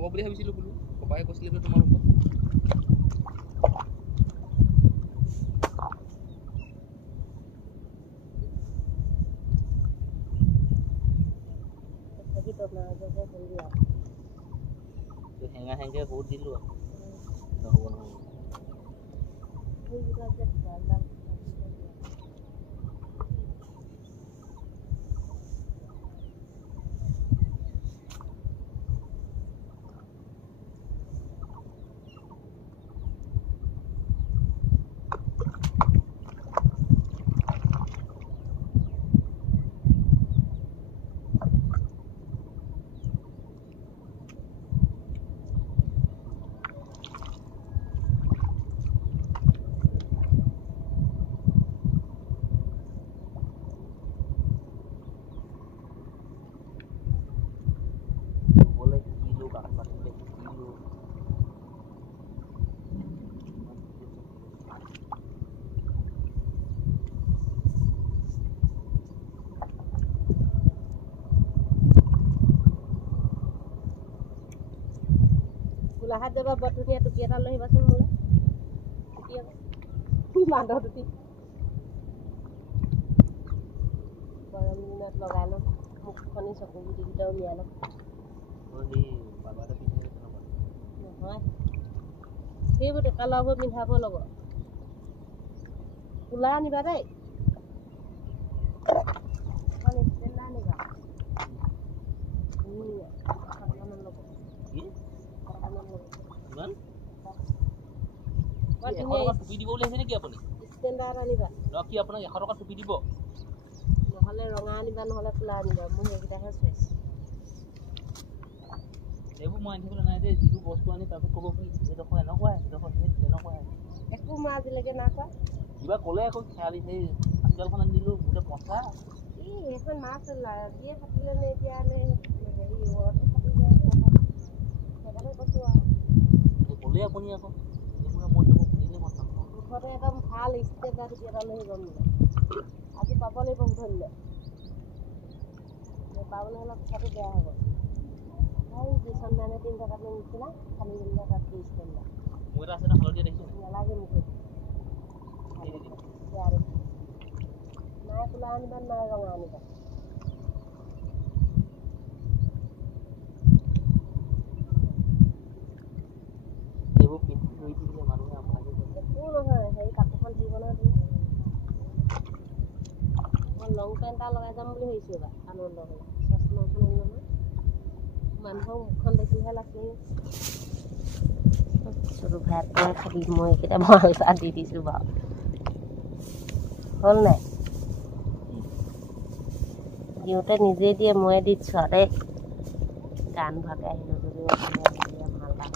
হ'ব বুলি ভাবিছিলোঁ বোলো ককাই কৈছিলে বোলে তোমালোকক হেঙা হেঙে বহুত দিলোঁ নহ'ব নহ'ব গোলাঘাট যাবা বৰ ধুনীয়া টুপি এটা লৈ আহিবাচোন মোলৈ টুপি আকৌ বান্ধৰ টুপি গৰম দিনত লগাই ল'ম মুখখনি চকু গুটিকেইটাও উলিয়াই ল'ম নহয় সেইবোৰ ডেকা ল'ৰাবোৰ পিন্ধাব ল'ব কোলা আনিবা দেই আনিবা টুপি দিব বুলি আহিছে নেকি আপুনি ষ্টেণ্ডাৰ্ড আনিবা কি আপোনাক 100 টকা টুপি দিব নহ'লে ৰঙা আনিবা নহ'লে কোলা আনিবা মোৰ সেইকেইটাহে চইছ এইবোৰ মই আনিবলৈ নাই দেই যিটো বস্তু আনি তাৰপিছত ক'ব কি এইডোখৰ এনেকুৱাই এইডোখৰ তেনেকুৱাই একো মই আজিলৈকে নাই কোৱা কিবা ক'লে আকৌ খেয়ালি সেই আজকালখন আনি দিলোঁ গোটেই পচা এই সেইখন মাছ দিয়ে কাটিলে নে এতিয়া নে হেৰি ওপৰতে কাটি যায় সেইকাৰণে কৈছোঁ আৰু ক'লেই আপুনি আকৌ এইবোৰ মই যাব খুলিলে মাথা মুঠতে একদম ভাল ষ্টেণ্ডাৰ্ড টুপি এটা লৈ আহিব মোলৈ আজি পাব লাগিব ধৰিলে পাবলৈ হ'লে কথাটো বেয়া হ'ব এই যিখন মানে 3 টকাত নিচিনা খালি যেনিবা তাত 30 টকা মোৰ এটা আছে ন হালধীয়া দেখিছোঁ নালাগে মোক বেয়া দেখি নাই কোলা আনিবা নাই ৰঙা আনিবা এইবোৰ পিন্ধি ধৰি দিলে মানুহে আপোনাকে একো নহয় হেৰি কাপোৰখন দিব নহয় তুমি মই লং পেণ্ট এটা লগাই যাম বুলি ভাবিছোঁ এবাৰ আনন্দ হ'ল চশমাখন নহয় মানুহৰ মুখখন দেখিলেহে লাগি চৰু ভাত মই খাবি মই এইকেইটা ভাল চাহ দি দিছোঁ বাৰু হ'ল নাই দিওঁতে নিজেই দিয়ে মই দিছোঁ আৰু দেই গান ভাগে আহিলোঁ যদি ভাল কাম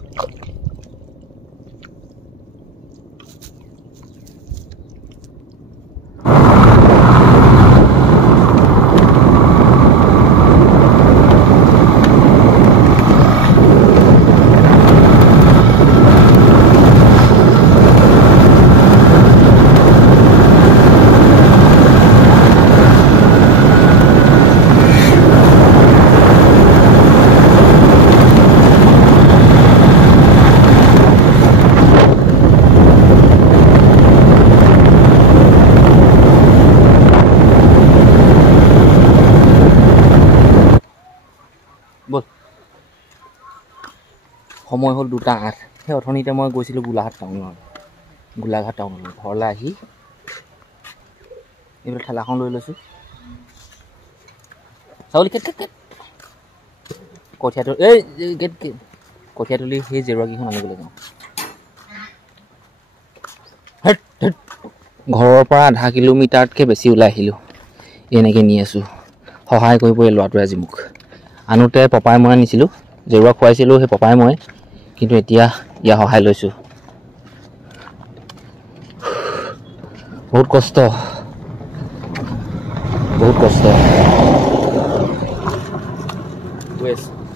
সময় হ'ল 2:08 সেই অথনিতে মই গৈছিলোঁ গোলাঘাট টাউনলৈ ঘৰলৈ আহি এইবিলাক ঠেলাখন লৈ লৈছোঁ চাউলি কেট কঠীয়া তুলি এই কঠীয়া তুলি সেই জেৰুৱাকেইখন আনিবলৈ যাওঁ ঘৰৰ পৰা 0.5 কিলোমিটাৰতকৈ বেছি ওলাই আহিলোঁ এনেকৈ নি আছোঁ সহায় কৰিব এই ল'ৰাটোৱে আজি মোক আনোতে পপাই মই আনিছিলোঁ জেৰুৱা খুৱাইছিলোঁ সেই পপাই মই কিন্তু এতিয়া ইয়াৰ সহায় লৈছোঁ বহুত কষ্ট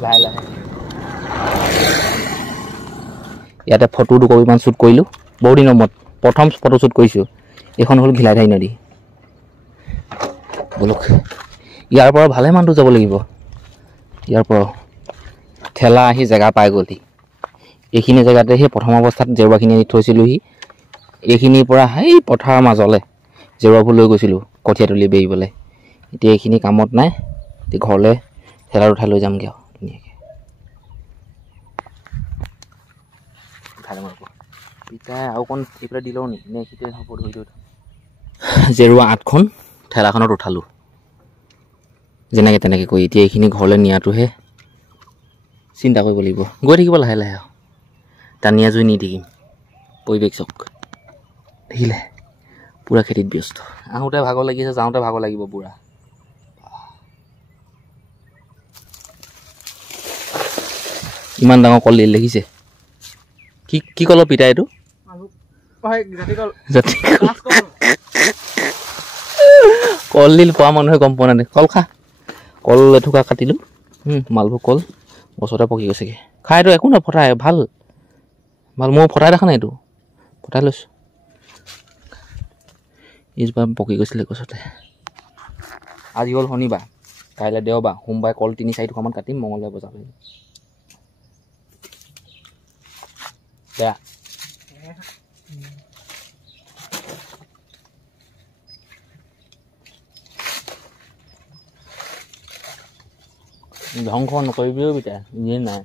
লাহে লাহে ইয়াতে ফটো 2 কপিমান শ্বুট কৰিলোঁ বহুত দিনৰ মূৰত প্ৰথম ফটো শ্বুট কৰিছোঁ এইখন হ'ল ঘিলাধাৰী নদী বলক ইয়াৰ পৰা ভালে মানুহটো যাব লাগিব ইয়াৰ পৰা ঠেলা আহি জেগা পাই গ'লহি এইখিনি জেগাতে সেই প্ৰথম অৱস্থাত জেওৰাখিনি আনি থৈছিলোঁহি এইখিনিৰ পৰা সেই পথাৰৰ মাজলৈ জেওৰাবোৰ লৈ গৈছিলোঁ কঠীয়া তুলি বেৰিবলৈ এতিয়া এইখিনি কামত নাই এতিয়া ঘৰলৈ ঠেলাত উঠাই লৈ যামগৈ আৰু ধুনীয়াকৈ পিতাই আৰু অকণ এইফালে দি লওঁ নি নে এইখিনিতে হ'ব ধৰি ধৰি জেৰুৱা 8খন ঠেলাখনত উঠালোঁ যেনেকৈ তেনেকৈ কৰি এতিয়া এইখিনি ঘৰলৈ নিয়াটোহে চিন্তা কৰিব লাগিব গৈ থাকিব লাহে লাহে আৰু টানিয়া জুই নি থাকিম পৰিৱেশ চাওক দেখিলে পূৰা খেতিত ব্যস্ত আহোঁতে ভাগৰ লাগিছে যাওঁতে ভাগৰ লাগিব পূৰা ইমান ডাঙৰ কলডিল দেখিছে কি কি কলৰ পিতা এইটো কলডিল পোৱা মানুহে গম পোৱা নাই কল খা কল এথোকা কাটিলোঁ মালভোগ কল গছতে পকি গৈছেগৈ খাইতো একো নফটাই ভাল ভাল মই ফটাই দেখা নাই এইটো ফটাই লৈছোঁ ইজোপা পকি গৈছিলে গছতে আজি হ'ল শনিবাৰ কাইলৈ দেওবাৰ সোমবাৰে কল 3-4 টুকুৰামান কাটিম মঙলবাৰে বজাৰ কৰিম বেয়া ধ্বংস নকৰিবিও বিটা ইয়ে নাই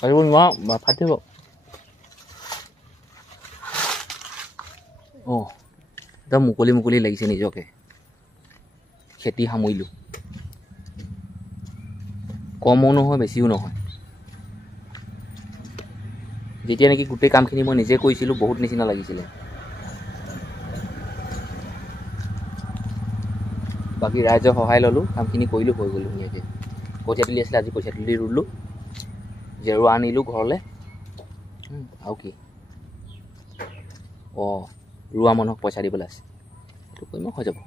কাটিব নোৱাৰো ফাটিব অঁ একদম মুকলি মুকলি লাগিছে নিজকে খেতি সামৰিলোঁ কমো নহয় বেছিও নহয় যেতিয়া নেকি গোটেই কামখিনি মই নিজে কৰিছিলোঁ বহুত নিচিনা লাগিছিলে বাকী ৰাইজৰ সহায় ল'লোঁ কামখিনি কৰিলোঁ হৈ গ'লোঁ ধুনীয়াকৈ কঠীয়া তুলি আছিলে আজি কঠীয়া তুলি ৰুলোঁ জেৰুৱা আনিলোঁ ঘৰলৈ আৰু কি অঁ ৰোৱা মানুহক পইচা দিবলৈ আছে সেইটো কৰিম হৈ যাব